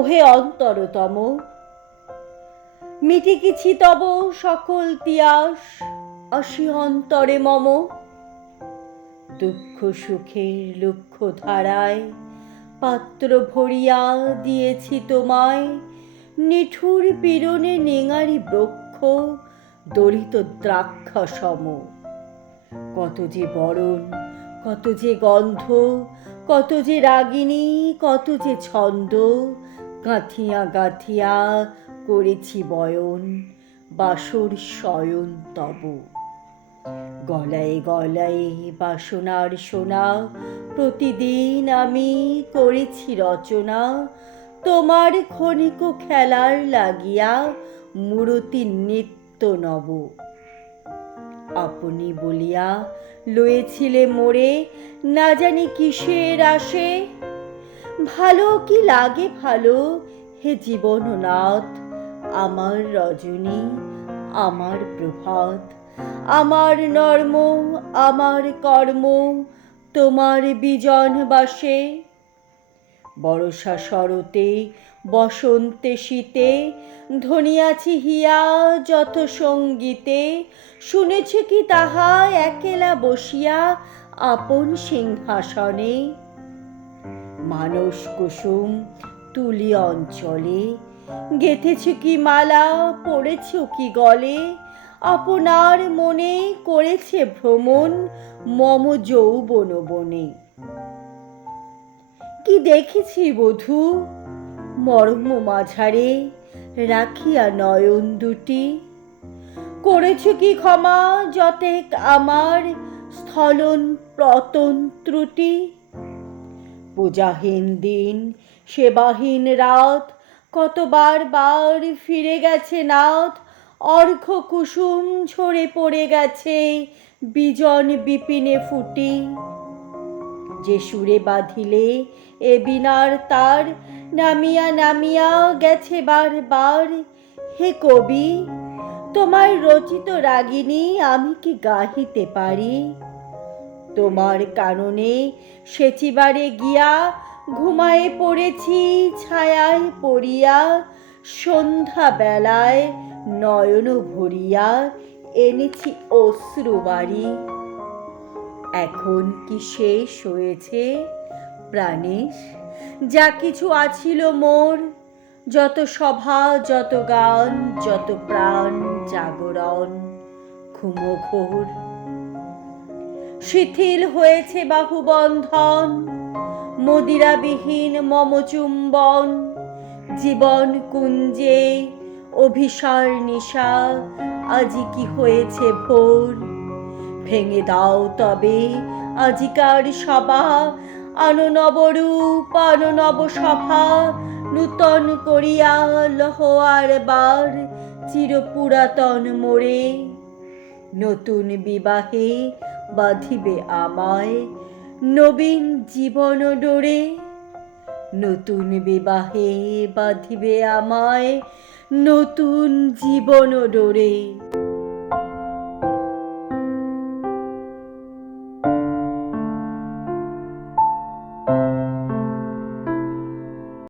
ওহে অন্তরতম। মিটিকিছি তব সকল তিয়াস আসি অন্তরে মম। দুঃখ সুখের লক্ষ্য ধারায় পাত্র ভরিয়া দিয়েছি তোমায়। নিঠুর পীড়নে নেঙারি বৃক্ষ দরিত দ্রাক্ষা সম কত যে বরণ, কত যে গন্ধ, কত যে রাগিনী, কত যে ছন্দ গাঁথিয়া গাঁথিয়া করেছি বয়ন, বাসর শয়ন তব। গলায় গলায় বাসনার সোনা, প্রতিদিন আমি করেছি রচনা। তোমার ক্ষণিক খেলার লাগিয়া মূরতি নিত্য নব। আপনি বলিয়া লয়েছিলে মোরে, না জানি কিসের আসে? ভালো কি লাগে ভালো? হে জীবননাথ আমার রজনী, আমার প্রভাত। আমার নর্ম, আমার কর্ম, তোমার বিজন বাসে। বর্ষা শরতে, বসন্তে শীতে ধনিয়াছি হিয়া যত সঙ্গীতে। শুনেছ কি তাহা একেলা বসিয়া আপন সিংহাসনে? মানস কুসুম তুলি অঞ্চলে। গেথেছ কি মালা, পড়েছ কি গলে? আপনার মনে করেছে ভ্রমণ মম যৌবন বনে। কি দেখেছি বধূ? মর্ম মাঝারে রাখিয়া নয়ন দুটি। করেছ কি ক্ষমা, যতেক আমার স্থলন, প্রতন ত্রুটি? পূজাহীন দিন সেবাহীন রাত, কতবার বার ফিরে গেছে নাথ অর্ঘ কুসুম ঝরে পড়ে গেছে, বিজন বিপিনে ফুটি। যে সুরে বাঁধিলে এ বিনার তার, নামিয়া নামিয়া গেছে বারবার। হে কবি, তোমার রচিত রাগিনী আমি কি গাহিতে পারি? তোমার কারণে সেচিবারে গিয়া ঘুমায়ে পড়েছি, ছায়ায় পড়িয়া সন্ধ্যা বেলায় নয়ন ভরিয়া এনেছি অশ্রু বাড়ি। এখন কি শেষ হয়েছে প্রাণেশ? যা কিছু আছিল মোর, যত সভা, যত গান, যত প্রাণ জাগরণ, ঘুমঘোর শিথিল হয়েছে বাহুবন্ধন, মদিরাবিহীন মমচুম্বন জীবন কুঞ্জে অভিসার নিশা, আজি কি হয়েছে ভোর? ভেঙে দাও তবে আজিকার সভা, আনো নবরূপ, আনো সভা নূতন করিয়া লহ আর বার, চিরপুরাতন মোড়ে নতুন বিবাহে বাঁধিবে আমায় নবীন জীবন ডোরে। নতুন বিবাহে বাঁধিবে আমায় নতুন জীবন ডোরে।